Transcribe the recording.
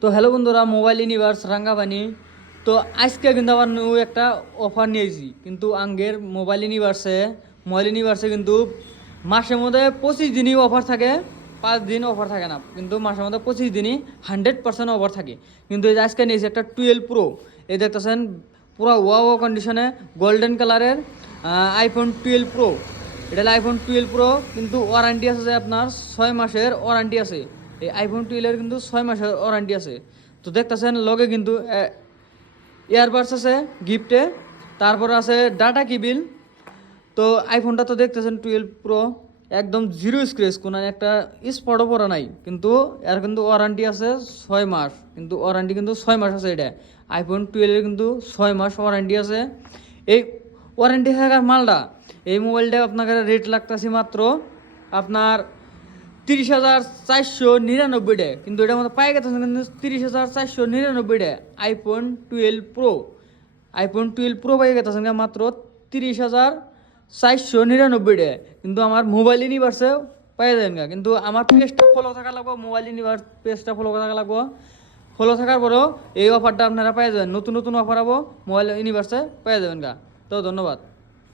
তো হ্যালো বন্ধুরা, mobile universe রাঙ্গাবানি। তো আজকে কিন্তু আবার নিউ একটা অফার নিয়েছি কিন্তু আঙ্গের মোবাইল ইউনিভার্সে কিন্তু মাসের মধ্যে 25 দিনই অফার থাকে, 5 দিন অফার থাকে না, কিন্তু মাসের মধ্যে 25 দিনই 100% অফার থাকে। কিন্তু এই যে আজকে নিয়েছি একটা 12 প্রো, এই দেখতেছেন পুরো ওয়াও কন্ডিশনে গোল্ডেন কালারের iPhone 12 Pro। এটা হলো iPhone 12 Pro, কিন্তু ওয়ারান্টি আছে যে আপনার 6 মাসের ওয়ারান্টি আছে। এই iPhone 12 কিন্তু 6 মাসের ওয়ারান্টি আছে। তো দেখতেছেন লগে কিন্তু ইয়ারবাডস আছে গিফটে, তারপর আছে ডাটা কেবিল। তো আইফোনটা তো দেখতেছেন 12 প্রো, একদম জিরো স্ক্র্যাচ, কোনো একটা স্পটও পড়া নাই, কিন্তু এর কিন্তু ওয়ারান্টি আছে 6 মাস, কিন্তু ওয়ারান্টি কিন্তু 6 মাস আছে। এটা iPhone 12 কিন্তু 6 মাস ওয়ারান্টি আছে। এই ওয়ারেন্টি থাকার মালটা, এই মোবাইলটা আপনাকে রেট লাগতেছে মাত্র আপনার 30,499 টাকা, কিন্তু এটার মধ্যে পাই গেছে কিন্তু 30,499 টাকা। আইফোন 12 প্রো পাই গেছে মাত্র 30,499 টাকা, কিন্তু আমার মোবাইল ইউনিভার্সে পাই যাবেন গা। কিন্তু আমার পেজটা ফলো থাকা লাগবে, মোবাইল ইউনিভার্স পেজটা ফলো থাকা লাগবে। ফলো থাকার পরেও এই অফারটা আপনারা পাই যাবেন, নতুন নতুন অফার হবো মোবাইল ইউনিভার্সে পাই যাবেন গা। তো ধন্যবাদ।